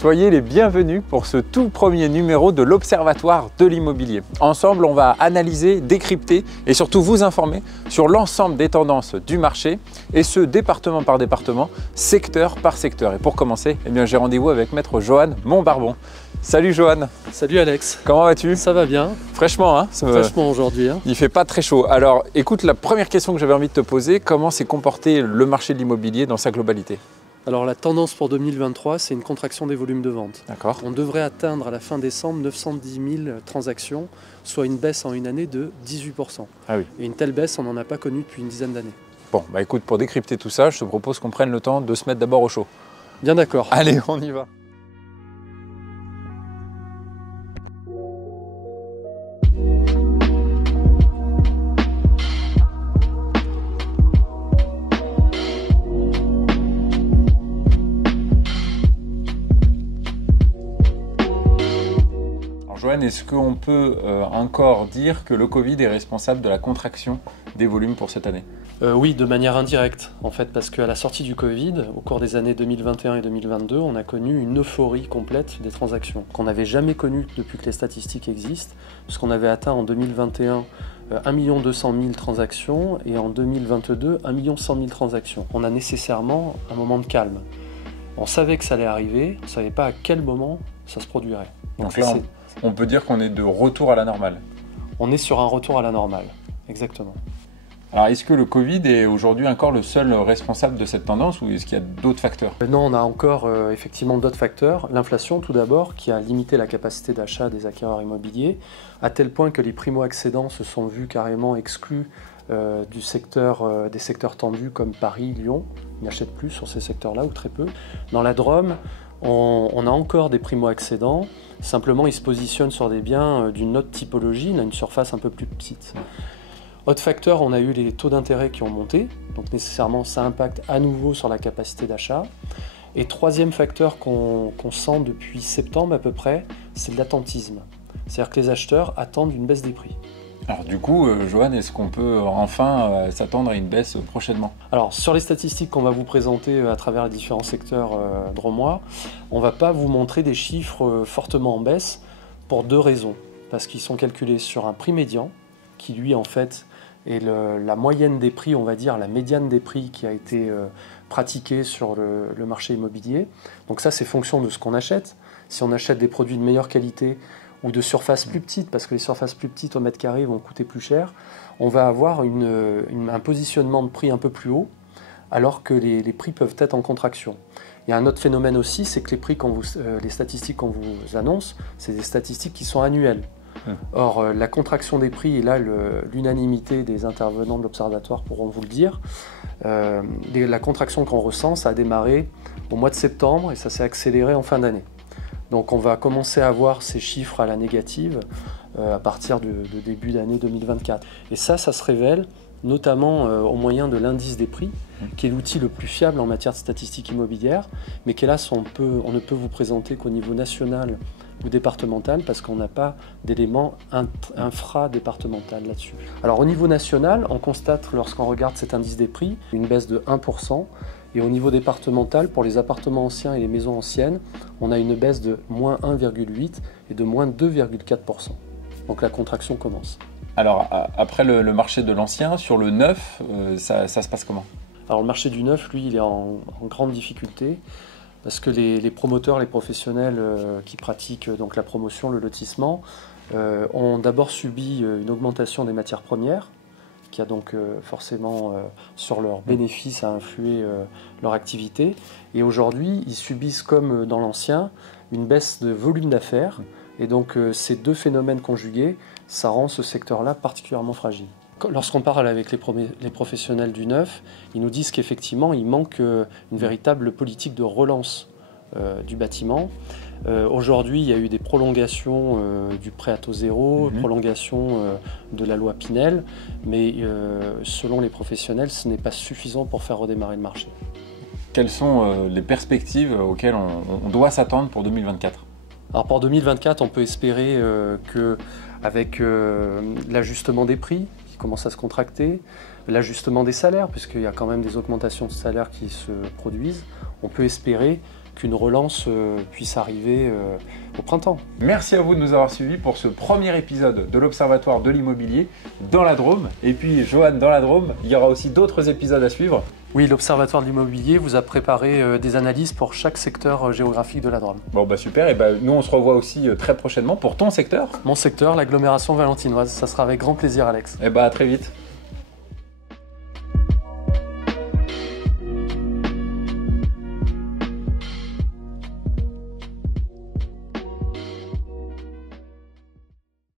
Soyez les bienvenus pour ce tout premier numéro de l'Observatoire de l'immobilier. Ensemble, on va analyser, décrypter et surtout vous informer sur l'ensemble des tendances du marché et ce département par département, secteur par secteur. Et pour commencer, j'ai rendez-vous avec maître Johan Montbarbon. Salut Johan. Salut Alex. Comment vas-tu? Ça va bien. Fraîchement, hein? Fraîchement aujourd'hui. Hein. Il fait pas très chaud. Alors écoute, la première question que j'avais envie de te poser, comment s'est comporté le marché de l'immobilier dans sa globalité? Alors la tendance pour 2023, c'est une contraction des volumes de vente. D'accord. On devrait atteindre à la fin décembre 910 000 transactions, soit une baisse en une année de 18%. Ah oui. Et une telle baisse, on n'en a pas connue depuis une dizaine d'années. Bon, bah écoute, pour décrypter tout ça, je te propose qu'on prenne le temps de se mettre d'abord au chaud. Bien d'accord. Allez, on y va. Joanne, est-ce qu'on peut encore dire que le Covid est responsable de la contraction des volumes pour cette année? Oui, de manière indirecte, en fait, parce qu'à la sortie du Covid, au cours des années 2021 et 2022, on a connu une euphorie complète des transactions, qu'on n'avait jamais connue depuis que les statistiques existent, puisqu'on avait atteint en 2021 1 200 000 transactions et en 2022 1 100 000 transactions. On a nécessairement un moment de calme. On savait que ça allait arriver, on ne savait pas à quel moment ça se produirait. Donc là, on peut dire qu'on est de retour à la normale. On est sur un retour à la normale, exactement. Alors, est-ce que le Covid est aujourd'hui encore le seul responsable de cette tendance ou est-ce qu'il y a d'autres facteurs? Non, on a encore effectivement d'autres facteurs. L'inflation, tout d'abord, qui a limité la capacité d'achat des acquéreurs immobiliers, à tel point que les primo-accédants se sont vus carrément exclus des secteurs tendus comme Paris, Lyon. Ils n'achètent plus sur ces secteurs-là ou très peu. Dans la Drôme, on a encore des primo-accédants, simplement ils se positionnent sur des biens d'une autre typologie, une surface un peu plus petite. Autre facteur, on a eu les taux d'intérêt qui ont monté, donc nécessairement ça impacte à nouveau sur la capacité d'achat. Et troisième facteur qu'on sent depuis septembre à peu près, c'est l'attentisme. C'est-à-dire que les acheteurs attendent une baisse des prix. Alors du coup, Johan, est-ce qu'on peut enfin s'attendre à une baisse prochainement? Alors sur les statistiques qu'on va vous présenter à travers les différents secteurs drômois, on ne va pas vous montrer des chiffres fortement en baisse pour deux raisons. Parce qu'ils sont calculés sur un prix médian, qui lui en fait est la moyenne des prix, on va dire la médiane des prix qui a été pratiquée sur le marché immobilier. Donc ça c'est fonction de ce qu'on achète. Si on achète des produits de meilleure qualité, ou de surfaces plus petites, parce que les surfaces plus petites au mètre carré vont coûter plus cher, on va avoir un positionnement de prix un peu plus haut, alors que les prix peuvent être en contraction. Il y a un autre phénomène aussi, c'est que les statistiques qu'on vous annonce, c'est des statistiques qui sont annuelles. Or, la contraction des prix, et là l'unanimité des intervenants de l'Observatoire pourront vous le dire, la contraction qu'on ressent, ça a démarré au mois de septembre et ça s'est accéléré en fin d'année. Donc on va commencer à voir ces chiffres à la négative à partir de début d'année 2024. Et ça se révèle notamment au moyen de l'indice des prix, qui est l'outil le plus fiable en matière de statistiques immobilières, mais qu'hélas on ne peut vous présenter qu'au niveau national ou départemental parce qu'on n'a pas d'éléments infra-départemental là-dessus. Alors au niveau national, on constate lorsqu'on regarde cet indice des prix une baisse de 1%. Et au niveau départemental, pour les appartements anciens et les maisons anciennes, on a une baisse de moins 1,8 et de moins 2,4%. Donc la contraction commence. Alors après le marché de l'ancien, sur le neuf, ça se passe comment? Alors le marché du neuf, lui, il est en grande difficulté parce que les promoteurs, les professionnels qui pratiquent donc la promotion, le lotissement, ont d'abord subi une augmentation des matières premières, qui a donc forcément sur leurs bénéfices à influer leur activité. Et aujourd'hui, ils subissent comme dans l'ancien une baisse de volume d'affaires. Et donc ces deux phénomènes conjugués, ça rend ce secteur-là particulièrement fragile. Lorsqu'on parle avec les professionnels du neuf, ils nous disent qu'effectivement, il manque une véritable politique de relance du bâtiment. Aujourd'hui, il y a eu des prolongations du prêt à taux zéro, prolongation de la loi Pinel, mais selon les professionnels, ce n'est pas suffisant pour faire redémarrer le marché. Quelles sont les perspectives auxquelles on doit s'attendre pour 2024? Alors pour 2024, on peut espérer qu'avec l'ajustement des prix qui commence à se contracter, l'ajustement des salaires, puisqu'il y a quand même des augmentations de salaires qui se produisent, on peut espérer qu'une relance puisse arriver au printemps. Merci à vous de nous avoir suivis pour ce premier épisode de l'Observatoire de l'immobilier dans la Drôme. Et puis, Johan, dans la Drôme, il y aura aussi d'autres épisodes à suivre. Oui, l'Observatoire de l'immobilier vous a préparé des analyses pour chaque secteur géographique de la Drôme. Bon, bah super. Et bah, nous, on se revoit aussi très prochainement pour ton secteur. Mon secteur, l'agglomération valentinoise. Ça sera avec grand plaisir, Alex. Et bah, à très vite.